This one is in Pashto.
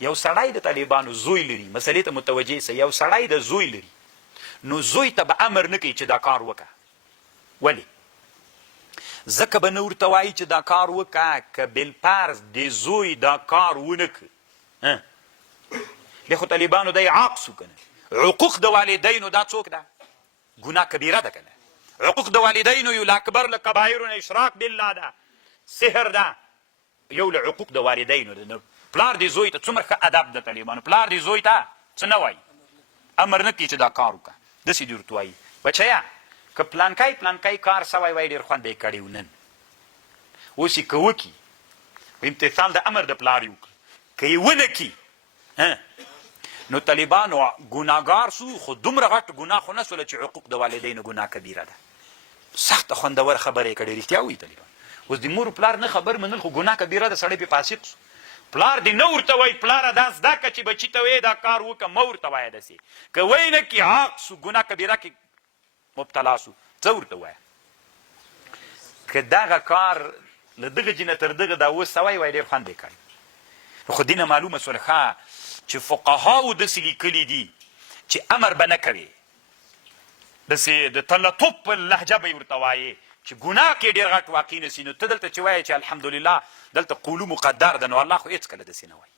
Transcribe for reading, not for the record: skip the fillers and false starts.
یو سړی د طالبانو زوی لري، مسلې ته متوجه سه، یو سړی د زوی لري، نو زوی ته به امر نه کوي چې دا کار وکړه. ولې؟ ځکه به نه ورته وایي چې دا کار وکړه که بالفرض د زوی دا کار ونه کړه. بیا خو طالبانو دی عاق سو که نه. عقوق د والدینو دا څوک ده؟ ګناه کبیره ده که نه؟ عقوق د والدینو یو اکبر له کبایرو نه اشراک بالله ده، سحر ده، یو له عقوق د والدینو ده. پلار دې زوی ته څومره ښه ادب د طالبانو، پلار دې زوی ته څه نه وایي، امر نه کوي چې دا کار وکړه. داسې دې ورته وایي بچیه که پلانکی پلانکی کار سوی وای ډېر خوند یې کړی و نن، اوس یې که وکړي امتثال د امر د پلار یې وکړي، که یې ونه کړي نو طالبانو ګناهګار سو، خو دومره غټ ګناه خو نه سوله چې عقوق د والدینو ګناه کبیره ده. سخته خوندوره خبره یې کړې، رښتیا وایي طالبان. اوس د مور پلار نه خبر منل خو ګناه کبیره ده، سړی پې فاسق سو. پلار دې نه ورته وایي پلاره دا زده کړه چې بچي ته وایې دا کار وکړه، مه ورته وایه داسې. که وایي نه کړي عاق سو، ګناه کبیره کې مبتلا سو، څه ورته وایه؟ که دغه کار له دغه جنه تر دغه دا اوس سوی وای ډېر خوند یې کړی. نو خو دینه معلومه سوله ښه چې فقهاو داسې لیکلي دي چې امر به نه کوې، داسې د تلطف په لهجه به یې ورته وایې چې ګناه کې ډېر غټ واقع نه سي. نو ته دلته چې وایې چې الحمدلله دلته قولو مقدر ده، نو الله خو هېڅکله داسې نه وایي.